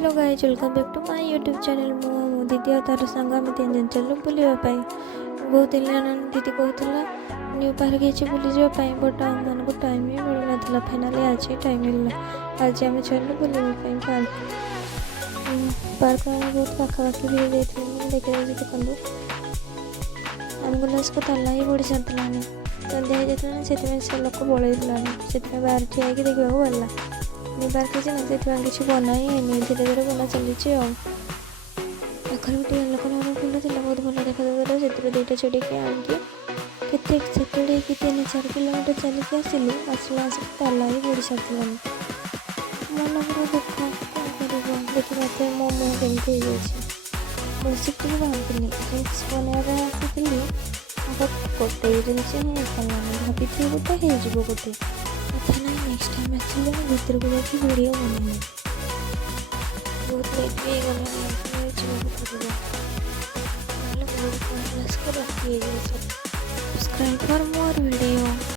Hello guys, welcome back to my YouTube channel. मो दीदी और तार सांग आम तीन जन चलू बुलावाई। बहुत दिन दीदी कहला न्यू पार्क बुली जावाई, बट आम मन को टाइम ही मिल ना। फाइनाली आज टाइम मिलला। आज आम चलू बुलावाई पार्क। पार्क में बहुत पाखापाखि भी हो जाए देखा देखु आम ग्लास को ताला ही पड़ सारी सन्ध्या हो जाता से लोक बड़े से बाहर ठिया देखा गला पार्क से किसी बना ही है धीरे धीरे बना चली पाखे गोटे येलो कलर फुल थी बहुत भल देखा से दुईटा चढ़ी आनिकी केते एक्साइटेड हो 3-4 किलोमीटर चलिकी आसलु आसला ताला ही पड़ सारी मन पूरा दुख कौन कर देखिए मो मुँह केमती हो बसिक भावनी ड्रिंक्स बनवा आसी गोटे जिनस ही भाभी तो हो गोटे कथा ना नेक्स्ट टाइम आसिले भितर को जाकि वीडियो बनाऊँ बहुत लेट भी गला बहुत सब्सक्राइब फॉर मोर वीडियो।